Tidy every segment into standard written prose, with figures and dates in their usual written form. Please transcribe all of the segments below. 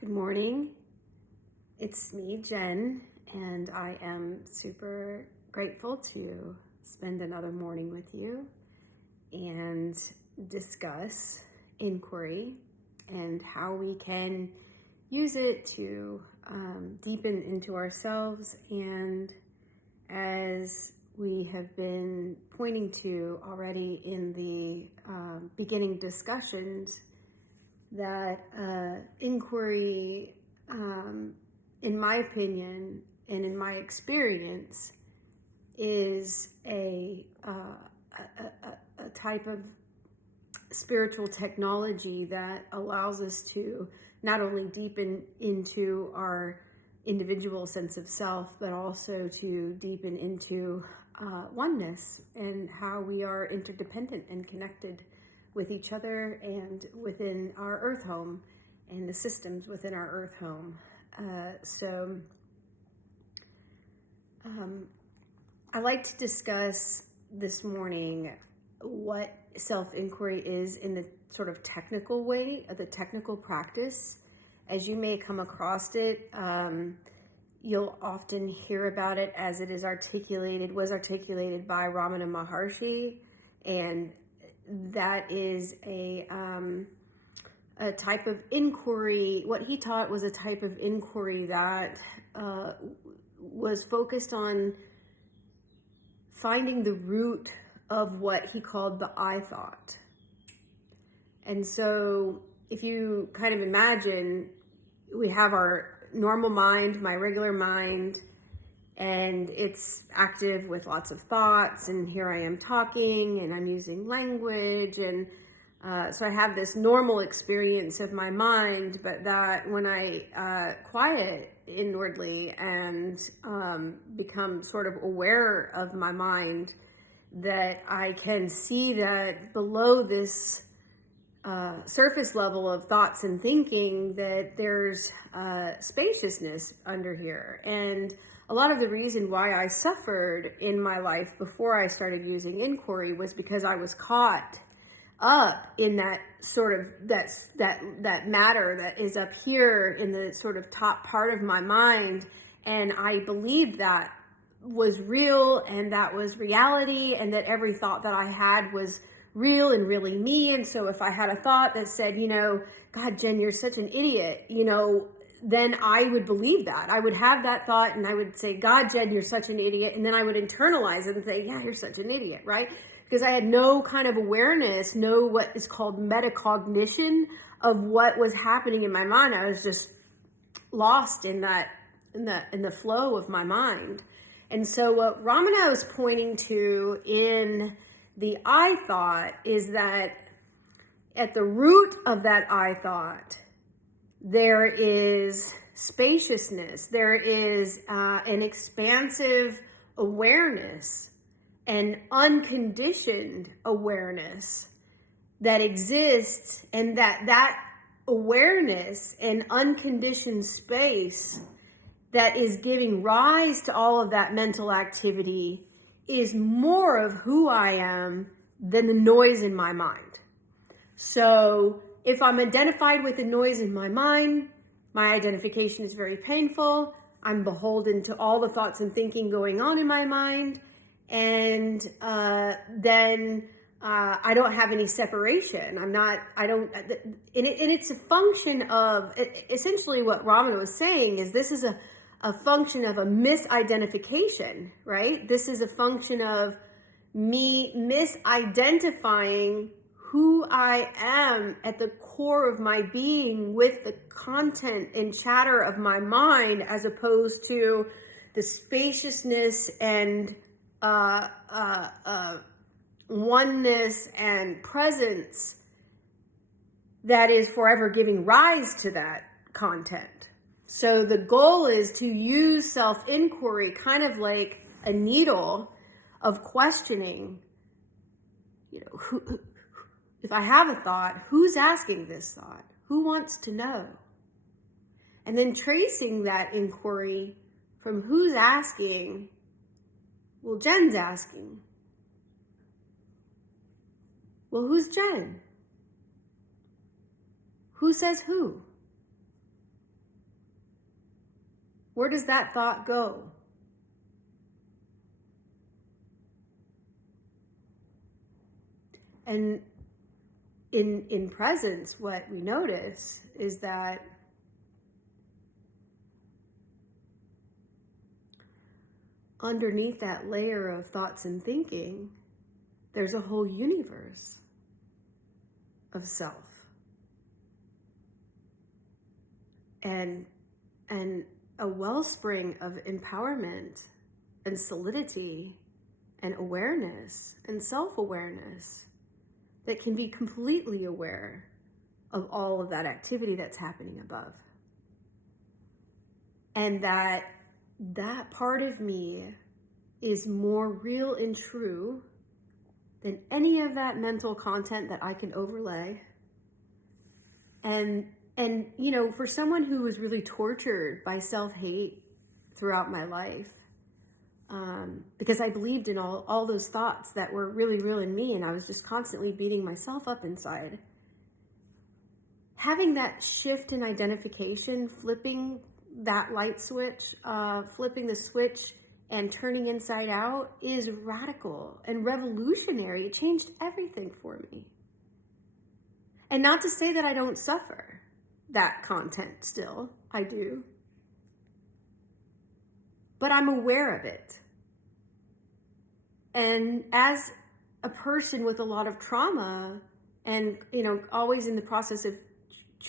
Good morning. It's me, Jen, and I am super grateful to spend another morning with you and discuss inquiry and how we can use it to deepen into ourselves. And as we have been pointing to already in the beginning discussions, that inquiry, in my opinion and in my experience, is a type of spiritual technology that allows us to not only deepen into our individual sense of self, but also to deepen into oneness and how we are interdependent and connected with each other and within our earth home and the systems within our earth home. I like to discuss this morning what self-inquiry is in the sort of technical way, of the technical practice. As you may come across it, you'll often hear about it as it was articulated by Ramana Maharshi, and that is a type of inquiry. What he taught was a type of inquiry that was focused on finding the root of what he called the I thought. And so if you kind of imagine, we have our normal mind, my regular mind, and it's active with lots of thoughts, and here I am talking and I'm using language, and so I have this normal experience of my mind, but that when I quiet inwardly and become sort of aware of my mind, that I can see that below this surface level of thoughts and thinking, that there's spaciousness under here. And a lot of the reason why I suffered in my life before I started using inquiry was because I was caught up in that sort of that matter that is up here in the sort of top part of my mind, and I believed that was real and that was reality, and that every thought that I had was real and really me. And so if I had a thought that said, God, Jen, you're such an idiot, then I would believe that. I would have that thought and I would say, God, Jen, you're such an idiot. And then I would internalize it and say, yeah, you're such an idiot, right? Because I had no kind of awareness, no what is called metacognition of what was happening in my mind. I was just lost in the flow of my mind. And so what Ramana was pointing to in the I thought is that at the root of that I thought, there is spaciousness, there is an expansive awareness, an unconditioned awareness that exists, and that awareness and unconditioned space that is giving rise to all of that mental activity is more of who I am than the noise in my mind. So if I'm identified with the noise in my mind, my identification is very painful. I'm beholden to all the thoughts and thinking going on in my mind. And then I don't have any separation. And it's a function of, essentially what Ramana was saying is this is a function of a misidentification, right? This is a function of me misidentifying who I am at the core of my being with the content and chatter of my mind, as opposed to the spaciousness and oneness and presence that is forever giving rise to that content. So the goal is to use self-inquiry kind of like a needle of questioning, if I have a thought, who's asking this thought? Who wants to know? And then tracing that inquiry from who's asking. Well, Jen's asking. Well, who's Jen? Who says who? Where does that thought go? And in presence, what we notice is that underneath that layer of thoughts and thinking, there's a whole universe of self. And a wellspring of empowerment and solidity and awareness and self-awareness that can be completely aware of all of that activity that's happening above. And that part of me is more real and true than any of that mental content that I can overlay. And you know, for someone who was really tortured by self-hate throughout my life, because I believed in all those thoughts that were really real in me, and I was just constantly beating myself up inside. Having that shift in identification, flipping that light switch, flipping the switch and turning inside out is radical and revolutionary. It changed everything for me. And not to say that I don't suffer that content still, I do. But I'm aware of it. And as a person with a lot of trauma and, you know, always in the process of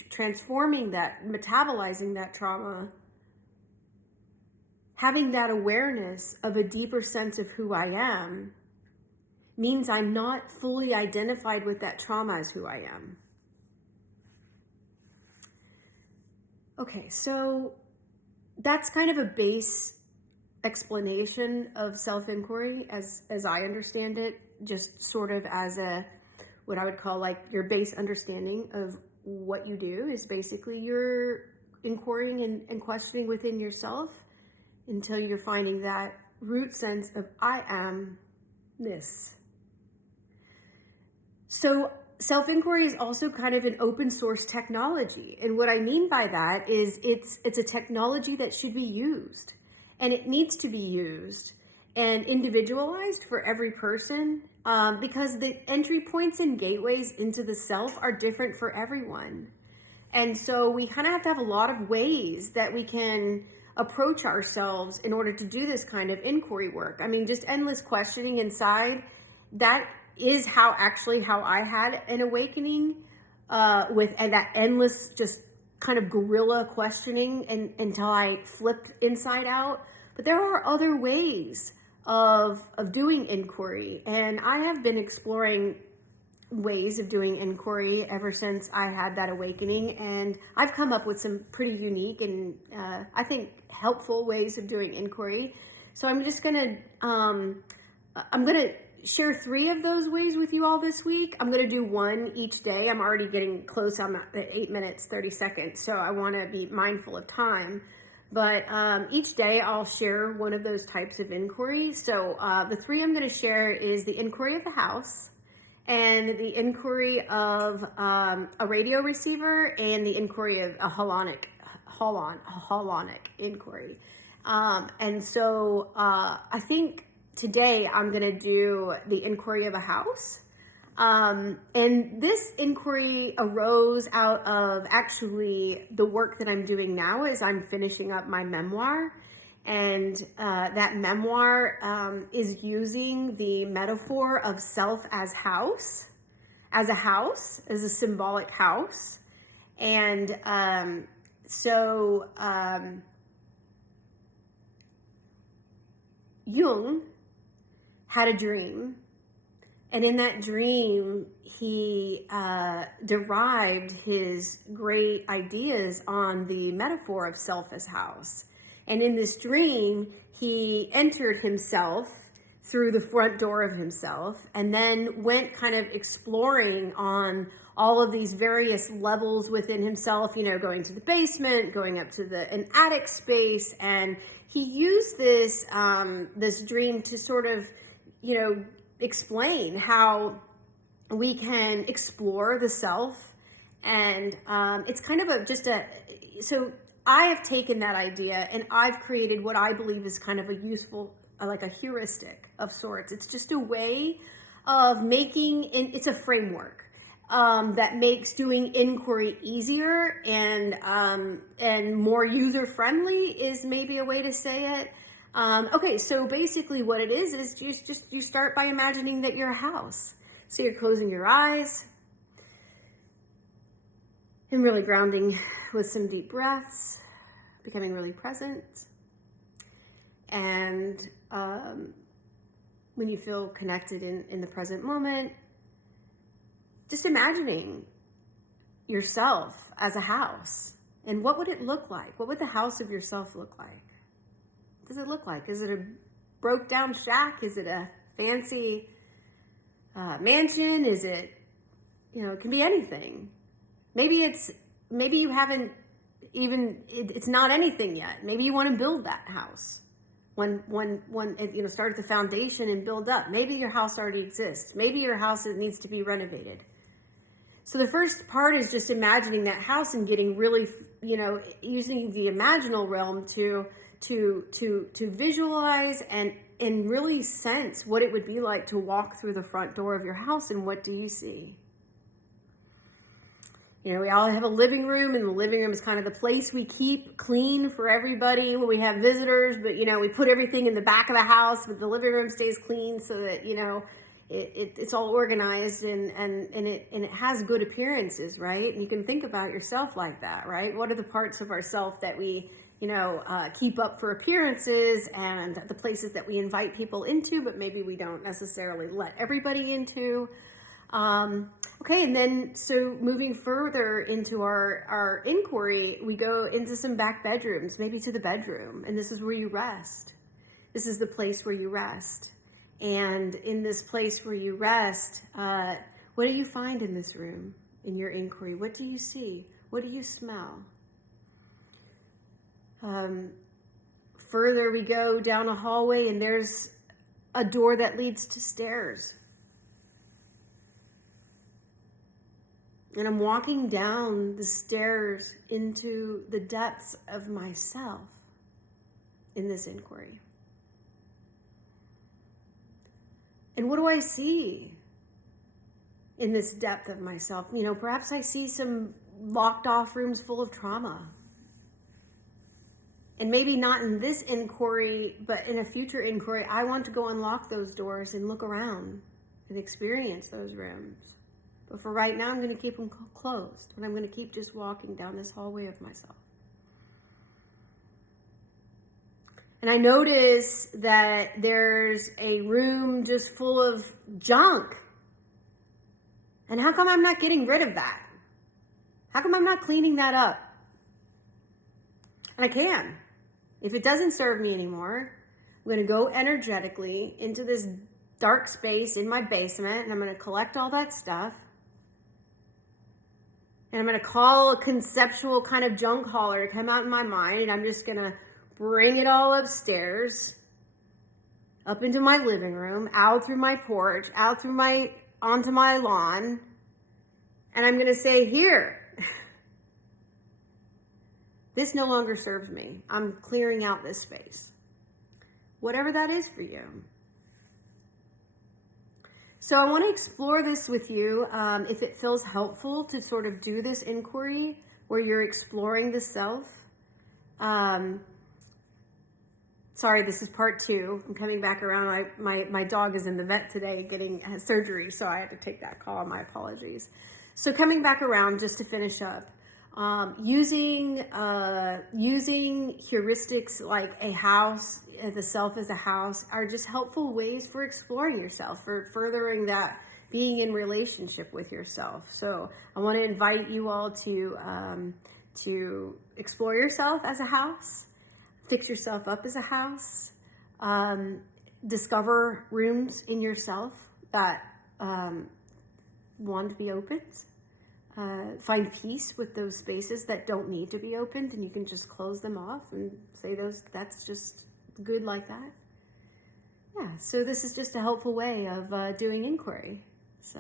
transforming that, metabolizing that trauma, having that awareness of a deeper sense of who I am means I'm not fully identified with that trauma as who I am. Okay, so that's kind of a base explanation of self-inquiry as I understand it, just sort of as a, what I would call like your base understanding of what you do is basically you're inquiring and questioning within yourself until you're finding that root sense of I am-ness. So self-inquiry is also kind of an open source technology. And what I mean by that is it's a technology that should be used. And it needs to be used and individualized for every person because the entry points and gateways into the self are different for everyone. And so we kind of have to have a lot of ways that we can approach ourselves in order to do this kind of inquiry work. I mean, just endless questioning inside, that is how I had an awakening and that endless just kind of guerrilla questioning until I flipped inside out. But there are other ways of doing inquiry, and I have been exploring ways of doing inquiry ever since I had that awakening, and I've come up with some pretty unique and I think helpful ways of doing inquiry. So I'm just gonna share 3 of those ways with you all this week. I'm going to do one each day. I'm already getting close. I'm at 8 minutes, 30 seconds. So I want to be mindful of time. But each day I'll share one of those types of inquiry. So the 3 I'm going to share is the inquiry of the house and the inquiry of a radio receiver and the inquiry of a holonic inquiry. And so I think today I'm going to do the inquiry of a house. And this inquiry arose out of actually the work that I'm doing now as I'm finishing up my memoir. And that memoir is using the metaphor of self as a house, as a symbolic house. And Jung had a dream, and in that dream he derived his great ideas on the metaphor of self as house. And in this dream he entered himself through the front door of himself and then went kind of exploring on all of these various levels within himself, you know, going to the basement, going up to an attic space. And he used this dream to sort of, you know, explain how we can explore the self. And it's kind of so I have taken that idea and I've created what I believe is kind of a useful, like a heuristic of sorts. It's just a way of making, it's a framework that makes doing inquiry easier and more user friendly is maybe a way to say it. Okay, so basically what it is you start by imagining that you're a house. So you're closing your eyes and really grounding with some deep breaths, becoming really present. And when you feel connected in the present moment, just imagining yourself as a house. And what would it look like? What would the house of yourself look like? What does it look like? Is it a broke down shack? Is it a fancy mansion? Is it, it can be anything. Maybe you haven't even, it's not anything yet. Maybe you want to build that house. Start at the foundation and build up. Maybe your house already exists. Maybe your house needs to be renovated. So the first part is just imagining that house and getting really, using the imaginal realm to visualize and really sense what it would be like to walk through the front door of your house. And what do you see? We all have a living room, and the living room is kind of the place we keep clean for everybody when we have visitors. But, we put everything in the back of the house, but the living room stays clean so that, it's all organized and it has good appearances, right? And you can think about yourself like that, right? What are the parts of ourself that we, keep up for appearances, and the places that we invite people into, but maybe we don't necessarily let everybody into. Okay, and then so moving further into our inquiry, we go into some back bedrooms, maybe to the bedroom, and this is where you rest. This is the place where you rest. And in this place where you rest, what do you find in this room, in your inquiry? What do you see? What do you smell? Further we go down a hallway, and there's a door that leads to stairs. And I'm walking down the stairs into the depths of myself in this inquiry. And what do I see in this depth of myself? Perhaps I see some locked off rooms full of trauma. And maybe not in this inquiry, but in a future inquiry, I want to go unlock those doors and look around and experience those rooms. But for right now, I'm going to keep them closed. And I'm going to keep just walking down this hallway of myself. And I notice that there's a room just full of junk. And how come I'm not getting rid of that? How come I'm not cleaning that up? And I can. If it doesn't serve me anymore, I'm going to go energetically into this dark space in my basement, and I'm going to collect all that stuff. And I'm going to call a conceptual kind of junk hauler to come out in my mind, and I'm just going to bring it all upstairs, up into my living room, out through my porch, onto my lawn, and I'm going to say, here, this no longer serves me. I'm clearing out this space. Whatever that is for you. So I want to explore this with you, if it feels helpful to sort of do this inquiry where you're exploring the self. Sorry, this is part 2. I'm coming back around. My dog is in the vet today getting surgery, so I had to take that call. My apologies. So coming back around, just to finish up, using heuristics like a house, the self as a house, are just helpful ways for exploring yourself, for furthering that being in relationship with yourself. So I want to invite you all to explore yourself as a house, fix yourself up as a house, discover rooms in yourself that want to be opened. Find peace with those spaces that don't need to be opened, and you can just close them off and say that's just good like that. Yeah, so this is just a helpful way of doing inquiry. So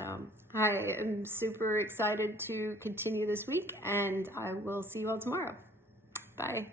I am super excited to continue this week, and I will see you all tomorrow. Bye.